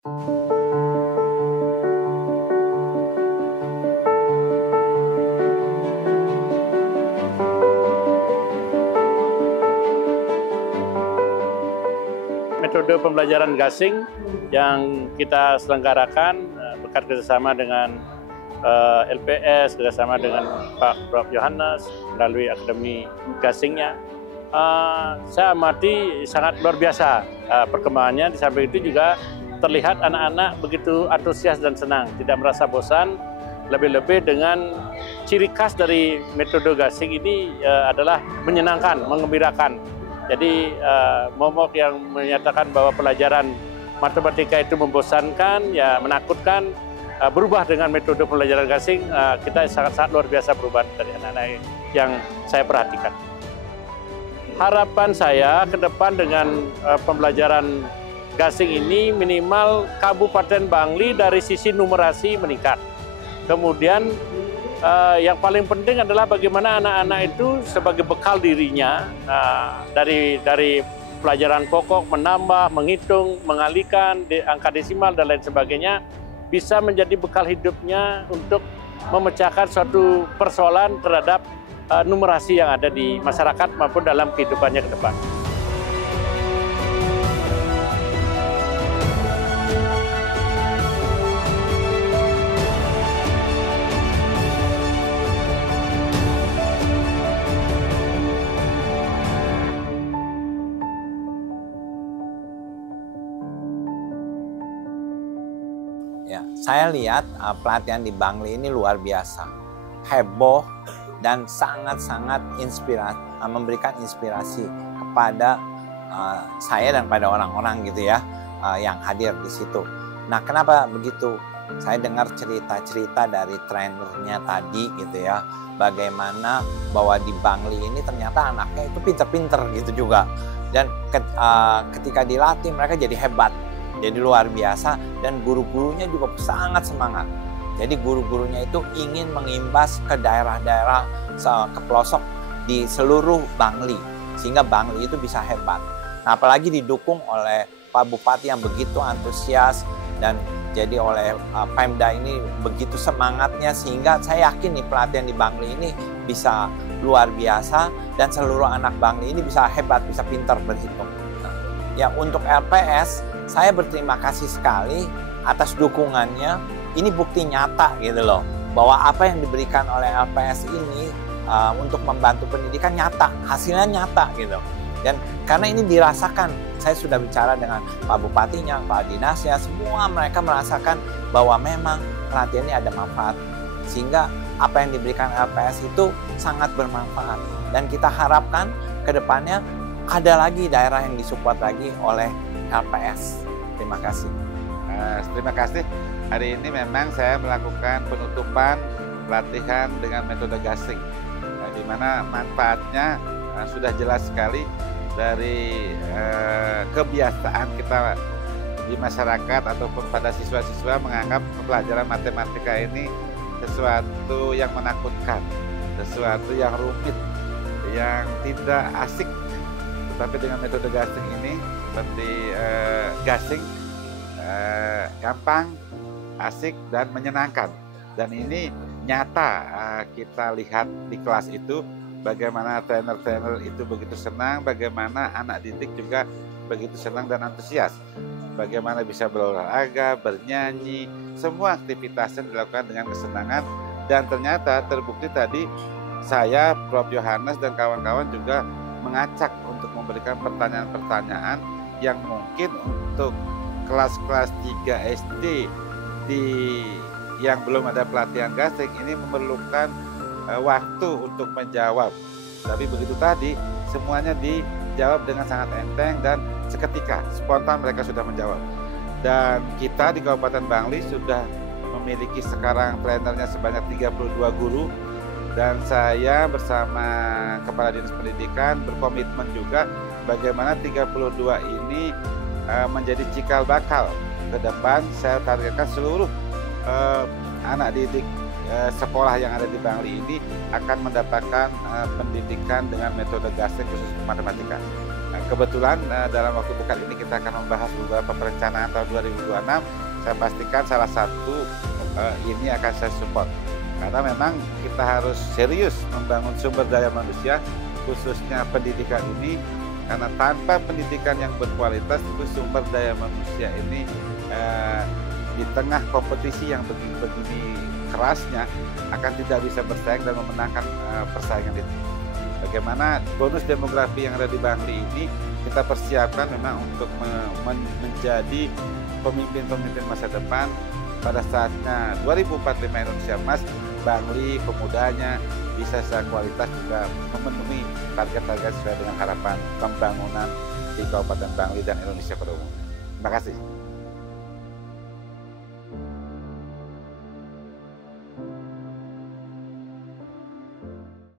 Metode pembelajaran gasing yang kita selenggarakan berkat kerjasama dengan LPS, kerjasama dengan Pak Prof. Yohanes melalui Akademi Gasingnya. Saya amati sangat luar biasa perkembangannya. Di samping itu juga terlihat anak-anak begitu antusias dan senang, tidak merasa bosan. Lebih-lebih dengan ciri khas dari metode gasing ini adalah menyenangkan, menggembirakan. Jadi momok yang menyatakan bahwa pelajaran matematika itu membosankan, ya menakutkan, berubah dengan metode pembelajaran gasing, kita sangat-sangat luar biasa perubahan dari anak-anak yang saya perhatikan. Harapan saya ke depan dengan pembelajaran gasing ini minimal Kabupaten Bangli dari sisi numerasi meningkat. Kemudian yang paling penting adalah bagaimana anak-anak itu sebagai bekal dirinya dari pelajaran pokok, menambah, menghitung, mengalihkan, angka desimal dan lain sebagainya, bisa menjadi bekal hidupnya untuk memecahkan suatu persoalan terhadap numerasi yang ada di masyarakat maupun dalam kehidupannya ke depan. Ya, saya lihat pelatihan di Bangli ini luar biasa, heboh dan sangat-sangat memberikan inspirasi kepada saya dan pada orang-orang gitu ya yang hadir di situ. Nah, kenapa begitu? Saya dengar cerita-cerita dari trainernya tadi gitu ya, bagaimana bahwa di Bangli ini ternyata anaknya itu pinter-pinter gitu juga, dan ketika dilatih mereka jadi hebat. Jadi luar biasa, dan guru-gurunya juga sangat semangat. Jadi guru-gurunya itu ingin mengimbas ke daerah-daerah, ke pelosok di seluruh Bangli, sehingga Bangli itu bisa hebat. Nah, apalagi didukung oleh Pak Bupati yang begitu antusias, dan jadi oleh Pemda ini begitu semangatnya, sehingga saya yakin nih pelatihan di Bangli ini bisa luar biasa, dan seluruh anak Bangli ini bisa hebat, bisa pintar berhitung. Ya, untuk LPS, saya berterima kasih sekali atas dukungannya. Ini bukti nyata gitu loh, bahwa apa yang diberikan oleh LPS ini untuk membantu pendidikan nyata, hasilnya nyata gitu. Dan karena ini dirasakan, saya sudah bicara dengan Pak Bupatinya, Pak Dinasnya, semua mereka merasakan bahwa memang pelatihan ini ada manfaat. Sehingga apa yang diberikan LPS itu sangat bermanfaat. Dan kita harapkan ke depannya ada lagi daerah yang disupport lagi oleh LPS. Terima kasih. Terima kasih. Hari ini memang saya melakukan penutupan pelatihan dengan metode gasing, di mana manfaatnya sudah jelas sekali dari kebiasaan kita di masyarakat ataupun pada siswa-siswa menganggap pelajaran matematika ini sesuatu yang menakutkan, sesuatu yang rumit, yang tidak asik. Tapi dengan metode gasing ini, seperti gasing, gampang, asik, dan menyenangkan. Dan ini nyata kita lihat di kelas itu, bagaimana trainer-trainer itu begitu senang, bagaimana anak didik juga begitu senang dan antusias. Bagaimana bisa berolahraga, bernyanyi, semua aktivitasnya dilakukan dengan kesenangan. Dan ternyata terbukti tadi, saya, Prof. Yohanes, dan kawan-kawan juga mengacak untuk memberikan pertanyaan-pertanyaan yang mungkin untuk kelas-kelas 3 SD yang belum ada pelatihan gasing ini memerlukan waktu untuk menjawab. Tapi begitu tadi, semuanya dijawab dengan sangat enteng dan seketika, spontan mereka sudah menjawab. Dan kita di Kabupaten Bangli sudah memiliki sekarang trainernya sebanyak 32 guru. Dan saya bersama Kepala Dinas Pendidikan berkomitmen juga bagaimana 32 ini menjadi cikal bakal ke depan. Saya targetkan seluruh anak didik sekolah yang ada di Bangli ini akan mendapatkan pendidikan dengan metode gasing khusus matematika. kebetulan dalam waktu dekat ini kita akan membahas beberapa perencanaan tahun 2026. Saya pastikan salah satu ini akan saya support. Karena memang kita harus serius membangun sumber daya manusia, khususnya pendidikan ini. Karena tanpa pendidikan yang berkualitas, itu sumber daya manusia ini di tengah kompetisi yang begini kerasnya akan tidak bisa bersaing dan memenangkan persaingan itu. Bagaimana bonus demografi yang ada di Bangli ini kita persiapkan memang untuk menjadi pemimpin-pemimpin masa depan. Pada saatnya 2045 Indonesia Emas, Bangli pemudanya bisa secara kualitas juga memenuhi target-target sesuai dengan harapan pembangunan di Kabupaten Bangli dan Indonesia pada umumnya. Terima kasih.